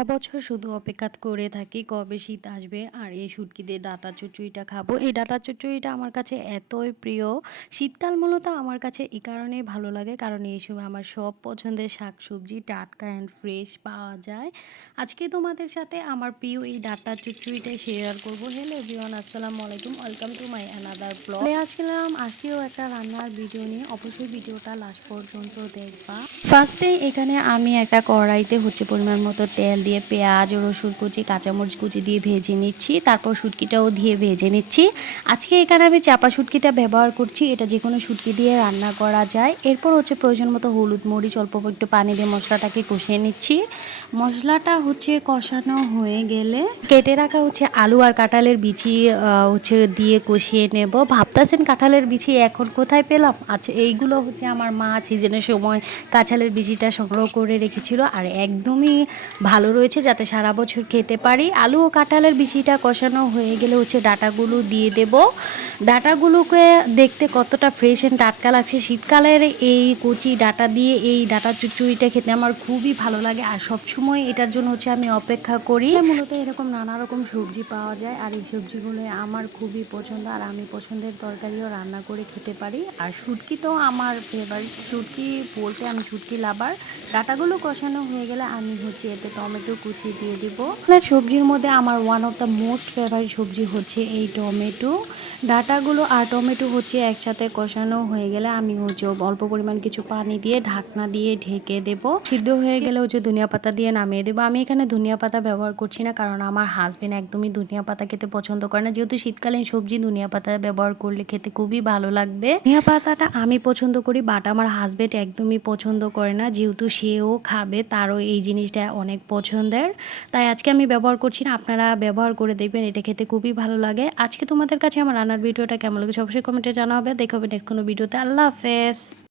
সারা বছর শুধু অপেক্ষা করে থাকি কবে শীত আসবে আর এই শুটকি দিয়ে ডাঁটা চচ্চড়িটা খাবো। এই ডাঁটা চচ্চড়িটা আমার কাছে এতই প্রিয়। শীতকাল মূলত আমার কাছে এই কারণেই ভালো লাগে, কারণ এই সময় আমার সব পছন্দের শাকসবজি টাটকা অ্যান্ড ফ্রেশ পাওয়া যায়। আজকে তোমাদের সাথে আমার প্রিয় এই ডাঁটা চচ্চড়িটাই শেয়ার করব। হ্যালো এভরিওয়ান, আসসালামু আলাইকুম, welcome to my another blog. আসলাম আজকেও একটা রান্নার ভিডিও নিয়ে, অবশ্যই ভিডিওটা লাস্ট পর্যন্ত দেখবা। ফার্স্টে এখানে আমি একটা কড়াইতে পরিমাণ মতো তেল দিয়ে পেঁয়াজ রসুন কুচি কাঁচামরিচ কুচি দিয়ে ভেজে নিচ্ছি, তারপর শুটকিটাও দিয়ে ভেজে নিচ্ছি। আজকে এখানে আমি চাপা শুটকিটা ব্যবহার করছি, এটা যে কোনো শুটকি দিয়ে রান্না করা যায়। এরপর প্রয়োজন মতো হলুদ মরিচ অল্প একটু পানি দিয়ে মশলাটাকে কষিয়ে নিচ্ছি। মশলাটা কষানো হয়ে গেলে কেটে রাখা আলু আর কাঁঠালের বিচি দিয়ে কষিয়ে নেব। ভাবতেছেন কাঁঠালের বিচি এখন কোথায় পেলাম? আচ্ছা, এইগুলো আমার মা সিজনের সময় কাঁঠালের বিচিটা সংগ্রহ করে রেখেছিল আর একদমই ভালো রয়েছে, যাতে সারা বছর খেতে পারি। আলু ও কাঁঠালের বিচিটা কষানো হয়ে গেলে ডাঁটাগুলো দিয়ে দেব। ডাঁটাগুলোকে দেখতে কতটা ফ্রেশ অ্যান্ড টাটকা লাগছে। শীতকালের এই কচি ডাঁটা দিয়ে এই ডাঁটা চচ্চড়িটা খেতে আমার খুবই ভালো লাগে আর সবসময় এটার জন্য আমি অপেক্ষা করি। মূলত এরকম নানা রকম সবজি পাওয়া যায় আর এই সবজিগুলো আমার খুবই পছন্দ আর আমি পছন্দের তরকারিও রান্না করে খেতে পারি। আর শুটকি তো আমার ফেভারিট, শুটকি বলতে আমি শুটকি লাভার। ডাঁটাগুলো কষানো হয়ে গেলে আমি এতে টমেটো কুচি দিয়ে দিব। সবজির মধ্যে আমার one of the most favourite সবজি এই টমেটো। ডাঁটাগুলো আর টমেটো একসাথে কষানো হয়ে গেলে আমি অল্প পরিমাণ কিছু পানি দিয়ে ঢাকনা দিয়ে ঢেকে দেব। সিদ্ধ হয়ে গেলে ধনিয়া পাতা দিয়ে নামিয়ে দেবো। আমি এখানে ধনিয়া পাতা ব্যবহার করছি না, কারণ আমার হাজবেন্ড একদমই ধনিয়া পাতা খেতে পছন্দ করে না। যেহেতু শীতকালীন সবজি, ধনিয়া পাতা ব্যবহার করলে খেতে খুবই ভালো লাগবে। ধনিয়া পাতাটা আমি পছন্দ করি, বাট আমার হাজবেন্ড একদমই পছন্দ করে না। যেহেতু সেও খাবে, তারও এই জিনিসটা অনেক পছন্দের, তাই আজকে আমি ব্যবহার করছি না। আপনারা ব্যবহার করে দেখবেন, এটা খেতে খুবই ভালো লাগে। আজকে তোমাদের কাছে আমার রান্নার ভিডিওটা কেমন লাগে অবশ্যই কমেন্টে জানাবে। দেখা হবে নেক্সট কোনো ভিডিওতে। আল্লাহ হাফেজ।